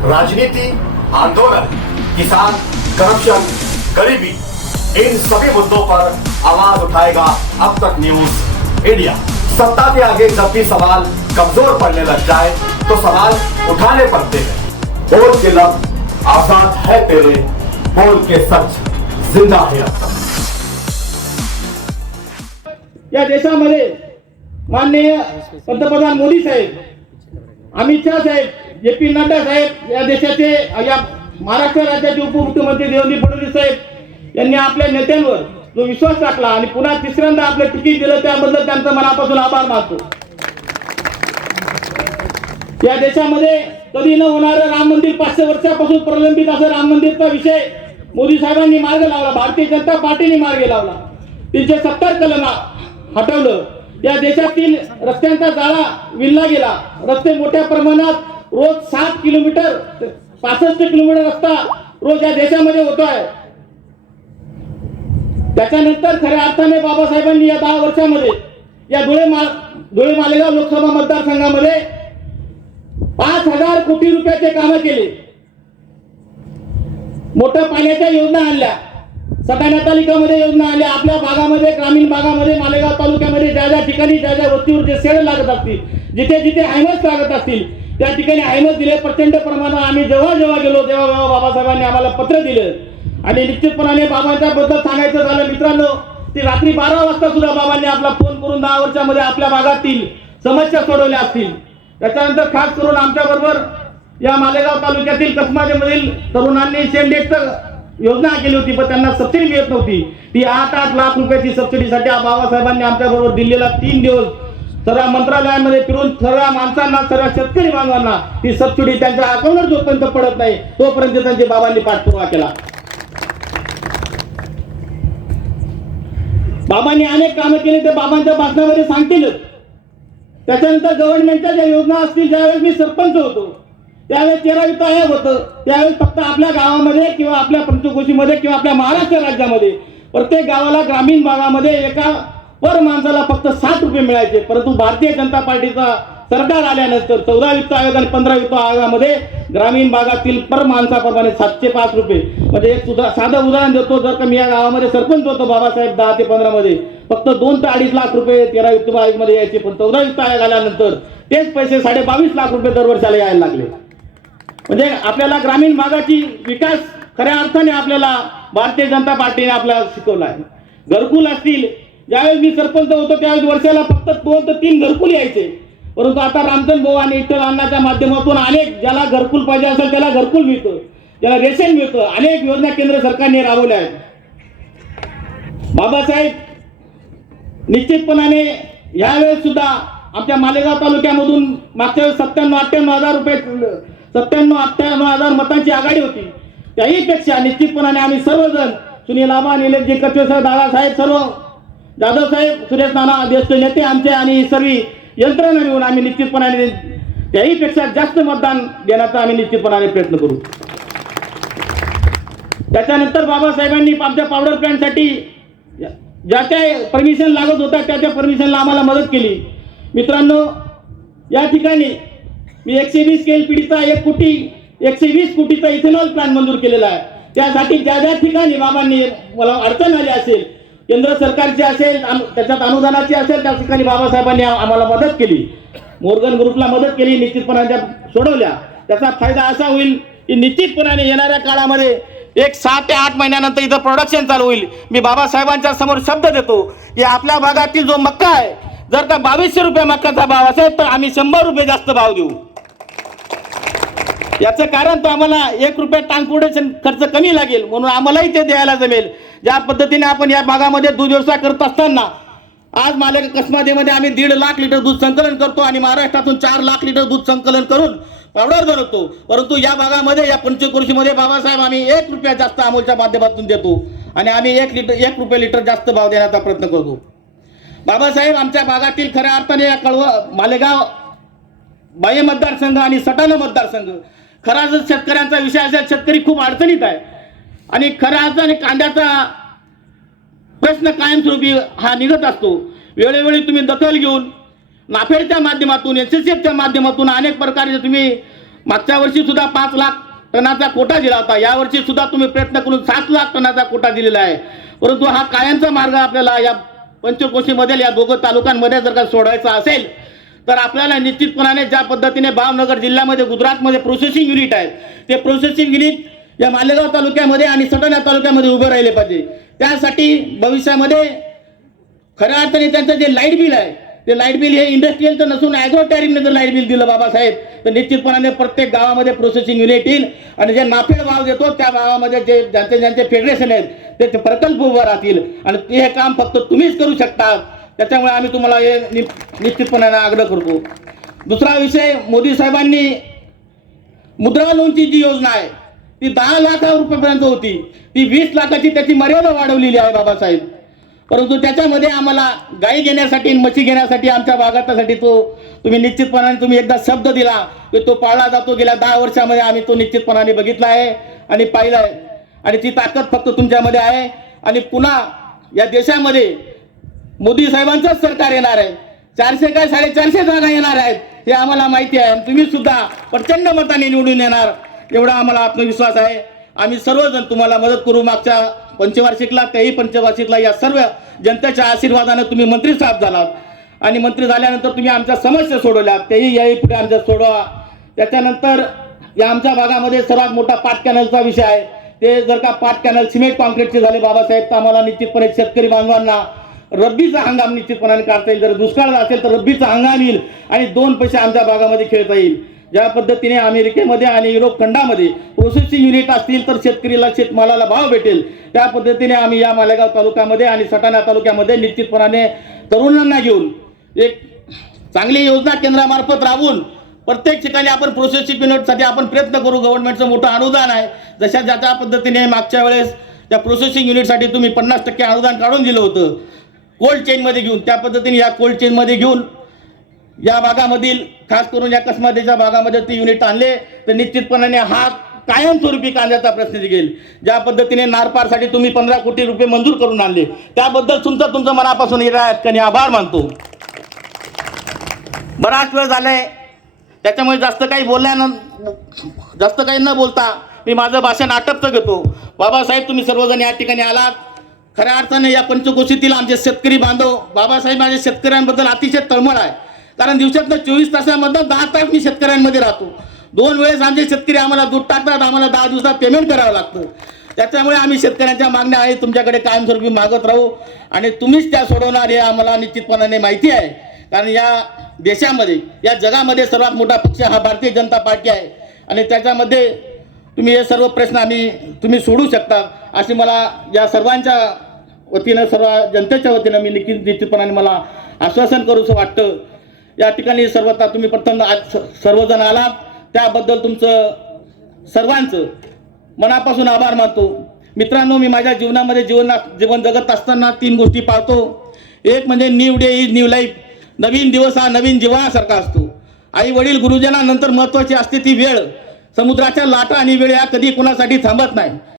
राजनीति, आंदोलन, किसान, करप्शन, गरीबी, इन सभी मुद्दों पर आवाज़ उठाएगा अब तक न्यूज़ इंडिया। सत्ता के आगे जब भी सवाल कमज़ोर पड़ने लग जाए तो सवाल उठाने पड़ते हैं। बोल के लफ्ज आज़ाद है तेरे, बोल के सच, ज़िंदा है अब तक। या देशामध्ये माननीय पंतप्रधान मोदी साहेब, अमित शाह साहेब जे पी नड्डा साहेब या देशाचे या महाराष्ट्र राज्याचे उपमुख्यमंत्री देवेंद्र फडणवीस साहेब यांनी आपल्या नेत्यांवर जो विश्वास टाकला आणि पुन्हा तिसऱ्यांदा आपलं तिकीट दिलं त्याबद्दल त्यांचा मनापासून आभार मानतो. या देशामध्ये कधी न होणारं राम मंदिर पाचशे वर्षापासून प्रलंबित असं राम मंदिरचा विषय मोदी साहेबांनी मार्ग लावला भारतीय जनता पार्टीने मार्ग लावला. तीनशे सत्तर कलम हटवलं. या देशातील रस्त्यांचा जाळा विणला गेला. रस्ते मोठ्या प्रमाणात रोज सात किलोमीटर पासष्ट किलोमीटर रस्ता रोज या देशामध्ये होतोय. त्याच्यानंतर खऱ्या अर्थाने बाबासाहेबांनी या दहा वर्षामध्ये या धुळे मा धुळे मालेगाव लोकसभा मतदारसंघामध्ये पाच हजार कोटी रुपयाचे काम केले. मोठ्या पाण्याच्या योजना आणल्या. सटाणा तालुक्यामध्ये योजना आणल्या. आपल्या भागामध्ये ग्रामीण भागामध्ये मालेगाव तालुक्यामध्ये ज्या ज्या ठिकाणी ज्या ज्या वस्तीवर जे सेड लागत असतील जिथे जिथे हायमस लागत असतील त्या ठिकाणी हायमस दिले प्रचंड प्रमाणात आम्ही जेव्हा जेव्हा गेलो तेव्हा जेव्हा बाबासाहेबांनी आम्हाला पत्र दिलं. आणि निश्चितपणाने बाबांच्या बद्दल सांगायचं झालं मित्रांनो ती रात्री बारा वाजता सुद्धा बाबांनी आपला फोन करून दहा वर्षामध्ये आपल्या भागातील समस्या सोडवल्या असतील. त्याच्यानंतर खास करून आमच्या बरोबर या मालेगाव तालुक्यातील कसमाजेमधील तरुणांनी शेंडेट योजना केली होती पण त्यांना सबसिडी मिळत नव्हती. ती आठ आठ लाख रुपयाची सबसिडीसाठी बाबासाहेबांनी आमच्या बरोबर दिल्लीला तीन दिवस सर्व मंत्रालयामध्ये फिरून सर्व माणसांना सर्व शेतकरी बांधवांना ती सबसिडी त्यांच्या अकाउंटवर जोपर्यंत पडत नाही तोपर्यंत त्यांचे बाबांनी पाठपुरावा केला. बाबांनी अनेक कामं केली ते बाबांच्या भाषणामध्ये सांगतीलच. त्याच्यानंतर गव्हर्नमेंटच्या ज्या योजना असतील ज्यावेळेस मी सरपंच होतो त्यावेळेस तेरा विधायक होतं त्यावेळेस फक्त आपल्या गावामध्ये किंवा आपल्या पंचकोशीमध्ये किंवा आपल्या महाराष्ट्र राज्यामध्ये प्रत्येक गावाला ग्रामीण भागामध्ये एका पर माणसाला फक्त सात रुपये मिळायचे. परंतु भारतीय जनता पार्टीचा सरकार आल्यानंतर चौदा वित्त आयोग आणि पंधरा वित्त आयोगामध्ये ग्रामीण भागातील पर माणसाप्रमाणे सातशे पाच रुपये. म्हणजे एक सुद्धा साधं उदाहरण देतो जर का मी या गावामध्ये सरपंच होतो बाबासाहेब दहा ते पंधरा मध्ये. फक्त दोन ते अडीच लाख रुपये तेरा वित्त आयोगमध्ये यायचे पण चौदा वित्त आयोग आल्यानंतर तेच पैसे साडे बावीस लाख रुपये दरवर्षाला यायला लागले. म्हणजे आपल्याला ग्रामीण भागाची विकास खऱ्या अर्थाने आपल्याला भारतीय जनता पार्टीने आपल्याला शिकवला आहे. घरकुल असतील ज्यावेळेस मी सरपंच होतो त्यावेळेस वर्षाला फक्त दोन ते तीन घरकुल यायचे. परंतु आता रामचंद भाऊ आणि इतर अण्णाच्या माध्यमातून अनेक ज्याला घरकुल पाहिजे असेल त्याला घरकुल मिळतं. त्याला रेशन मिळतं अनेक योजना केंद्र सरकारने राबवल्या आहेत. बाबासाहेब निश्चितपणाने यावेळेस सुद्धा आमच्या मालेगाव तालुक्यामधून मागच्या वेळेस सत्त्याण्णव अठ्ठ्याण्णव हजार रुपये सत्त्याण्णव अठ्ठ्याण्णव हजार मतांची आघाडी होती. त्याहीपेक्षा निश्चितपणाने आम्ही सर्वजण सुनील आबा निलेशजी कचवेसर दादासाहेब सर्व दादासाहेब सुरेश नाना ज्येष्ठ नेते आमचे आणि सर्व यंत्रणा मिळून आम्ही निश्चितपणाने त्याही पेक्षा जास्त मतदान देण्याचा आम्ही निश्चितपणाने प्रयत्न करू. त्याच्यानंतर बाबासाहेबांनी आमच्या पावडर प्लॅनसाठी ज्या त्या परमिशन लागत होत्या त्या त्या परमिशनला आम्हाला मदत केली. मित्रांनो या ठिकाणी मी एकशे वीस केल पिढीचा एक कोटी एकशे वीस कोटीचा इथेनॉल प्लॅन मंजूर केलेला आहे. त्यासाठी ज्या ज्या ठिकाणी बाबांनी मला अडचण आली असेल केंद्र सरकारची असेल त्याच्यात अनुदानाची असेल त्या ठिकाणी बाबासाहेबांनी आम्हाला मदत केली. मोर्गन ग्रुपला मदत केली निश्चितपणाने त्या सोडवल्या. त्याचा फायदा असा होईल की निश्चितपणाने येणाऱ्या काळामध्ये एक सहा ते आठ महिन्यानंतर इथं प्रोडक्शन चालू होईल. मी बाबासाहेबांच्या समोर शब्द देतो की आपल्या भागातील जो मक्का आहे जर का बावीसशे रुपये मक्काचा भाव असेल तर आम्ही शंभर रुपये जास्त भाव देऊ. याचं कारण तो आम्हाला एक रुपया ट्रान्सपोर्टेशन खर्च कमी लागेल म्हणून आम्हालाही ते द्यायला जमेल. ज्या पद्धतीने आपण या भागामध्ये दूध व्यवसाय करत असताना आज माले कसमादेमध्ये आम्ही दीड लाख लिटर दूध संकलन करतो आणि महाराष्ट्रातून चार लाख लिटर दूध संकलन करून पावडर बनवतो. परंतु या भागामध्ये या पंचकृषीमध्ये बाबासाहेब आम्ही एक रुपया जास्त अमोलच्या माध्यमातून देतो आणि आम्ही एक लिटर एक रुपये लिटर जास्त भाव देण्याचा प्रयत्न करतो. बाबासाहेब आमच्या भागातील खऱ्या अर्थाने या कळव मालेगाव बाह्य मतदारसंघ आणि सटाणा मतदारसंघ खरा जर शेतकऱ्यांचा विषय असेल शेतकरी खूप अडचणीत आहे. आणि खऱ्या आणि कांद्याचा प्रश्न कायमस्वरूपी हा निघत असतो. वेळोवेळी तुम्ही दखल घेऊन नाफेडच्या माध्यमातून एस एस एफच्या माध्यमातून अनेक प्रकारे तुम्ही मागच्या वर्षी सुद्धा पाच लाख टनाचा कोटा दिला होता यावर्षी सुद्धा तुम्ही प्रयत्न करून सात लाख टनाचा कोटा दिलेला आहे. परंतु हा कायमचा मार्ग आपल्याला या पंचकोशीमधील या दोघं तालुक्यांमध्ये जर का सोडायचा असेल तर आपल्याला निश्चितपणाने ज्या पद्धतीने भावनगर जिल्ह्यामध्ये गुजरातमध्ये प्रोसेसिंग युनिट आहे ते प्रोसेसिंग युनिट या मालेगाव तालुक्यामध्ये आणि सटाणा तालुक्यामध्ये उभे राहिले पाहिजे. त्यासाठी भविष्यामध्ये खऱ्या अर्थाने त्यांचं जे लाइट बिल आहे ते लाइट बिल हे इंडस्ट्रीयलचं नसून ॲग्रो टॅरिफने जर लाइट बिल दिलं बाबासाहेब. तर निश्चितपणाने प्रत्येक गावामध्ये प्रोसेसिंग युनिट येईल आणि जे नाफेड भाव देतो त्या भावामध्ये जे ज्यांचे ज्यांचे फेडरेशन आहेत ते ते प्रकल्प उभं राहतील. आणि ते हे काम फक्त तुम्हीच करू शकता. त्याच्यामुळे आम्ही तुम्हाला हे नि- निश्चितपणाने आग्रह करतो. दुसरा विषय मोदी साहेबांनी मुद्रा लोनची जी योजना आहे ती दहा लाख रुपयापर्यंत होती. ती वीस लाखाची त्याची मर्यादा वाढवलेली आहे बाबासाहेब. परंतु त्याच्यामध्ये आम्हाला गाई घेण्यासाठी आणि म्हशी घेण्यासाठी आमच्या भागासाठी तो तुम्ही निश्चितपणाने तुम्ही एकदा शब्द दिला की तो पाळला जातो. गेल्या दहा वर्षामध्ये आम्ही तो निश्चितपणाने बघितला आहे आणि पाहिला आहे. आणि ती ताकद फक्त तुमच्यामध्ये आहे. आणि पुन्हा या देशामध्ये मोदी साहेबांचंच सरकार येणार आहे. चारशे काय साडेचारशे जागा येणार आहेत हे आम्हाला माहिती आहे. आणि तुम्ही सुद्धा प्रचंड मताने निवडून येणार एवढा आम्हाला आत्मविश्वास आहे. आम्ही सर्वजण तुम्हाला मदत करू मागच्या पंचवार्षिकला त्याही पंचवार्षिकला या सर्व जनतेच्या आशीर्वादाने तुम्ही मंत्री साहेब झालात. आणि मंत्री झाल्यानंतर तुम्ही आमच्या समस्या सोडवल्या तेही याही पुढे आमच्या सोडवा. त्याच्यानंतर या आमच्या भागामध्ये सर्वात मोठा पाट कॅनलचा विषय आहे. ते जर का पाट कॅनल सिमेंट कॉन्क्रीटचे झाले बाबासाहेब तर आम्हाला निश्चितपणे शेतकरी बांधवांना रब्बीचा हंगाम निश्चितपणाने काढता येईल. जर दुष्काळ असेल तर रब्बीचा हंगाम येईल आणि दोन पैसे आमच्या भागामध्ये खेळता येईल. ज्या पद्धतीने अमेरिकेमध्ये आणि युरोप खंडामध्ये प्रोसेसिंग युनिट असतील तर शेतकरीला शेतमालाला भाव भेटेल. त्या पद्धतीने आम्ही या मालेगाव तालुक्यामध्ये आणि सटाणा तालुक्यामध्ये निश्चितपणाने तरुणांना घेऊन एक चांगली योजना केंद्रामार्फत राबवून प्रत्येक ठिकाणी आपण प्रोसेसिंग युनिटसाठी आपण प्रयत्न करू. गव्हर्नमेंटचं मोठं अनुदान आहे. जशा ज्या त्या पद्धतीने मागच्या वेळेस त्या प्रोसेसिंग युनिटसाठी तुम्ही पन्नास टक्के अनुदान काढून दिलं होतं. कोल्ड चेनमध्ये घेऊन त्या पद्धतीने या कोल्ड चेनमध्ये घेऊन या भागामधील खास करून या कसमादेच्या भागामध्ये ते युनिट आणले तर निश्चितपणाने हा कायमस्वरूपी कांद्याचा प्रश्न निघेल. ज्या पद्धतीने नारपारसाठी तुम्ही पंधरा कोटी रुपये मंजूर करून आणले त्याबद्दल तुमचं तुमचं मनापासून येणाऱ्या आभार मानतो. बराच वेळ झालाय त्याच्यामुळे जास्त काही बोलल्यानं जास्त काही न बोलता मी माझं भाषण आटपतं घेतो. बाबासाहेब तुम्ही सर्वजण या ठिकाणी आलात. खऱ्या अर्थाने या पंचकोशीतील आमचे शेतकरी बांधव बाबासाहेब माझ्या शेतकऱ्यांबद्दल अतिशय तळमळ आहे. कारण दिवसातनं चोवीस तासामधनं दहा तास मी शेतकऱ्यांमध्ये राहतो. दोन वेळेस आमचे शेतकरी आम्हाला दूध टाकतात आम्हाला दहा दिवसात पेमेंट करावं लागतं. त्याच्यामुळे आम्ही शेतकऱ्यांच्या मागण्या आहे तुमच्याकडे कायमस्वरूपी मागत राहू. आणि तुम्हीच त्या सोडवणार हे आम्हाला निश्चितपणाने माहिती आहे. कारण या देशामध्ये या जगामध्ये सर्वात मोठा पक्ष हा भारतीय जनता पार्टी आहे. आणि त्याच्यामध्ये तुम्ही हे सर्व प्रश्न आम्ही तुम्ही सोडू शकता अशी मला या सर्वांच्या वतीनं सर्व जनतेच्या वतीनं मी निखिल निश्चितपणाने मला आश्वासन करूचं वाटतं. या ठिकाणी सर्वता तुम्ही प्रथम आज स- सर्वजण आलात. त्याबद्दल तुमचं सर्वांचं मनापासून आभार मानतो. मित्रांनो मी माझ्या जीवनामध्ये जीवनात जीवन जगत असताना तीन गोष्टी पाळतो एक म्हणजे new day is new life. नवीन दिवस हा नवीन जीवनासारखा असतो. आई वडील गुरुजनानंतर महत्त्वाची असते ती वेळ. समुद्राच्या लाटा आणि वेळ या कधी कोणासाठी थांबत नाही.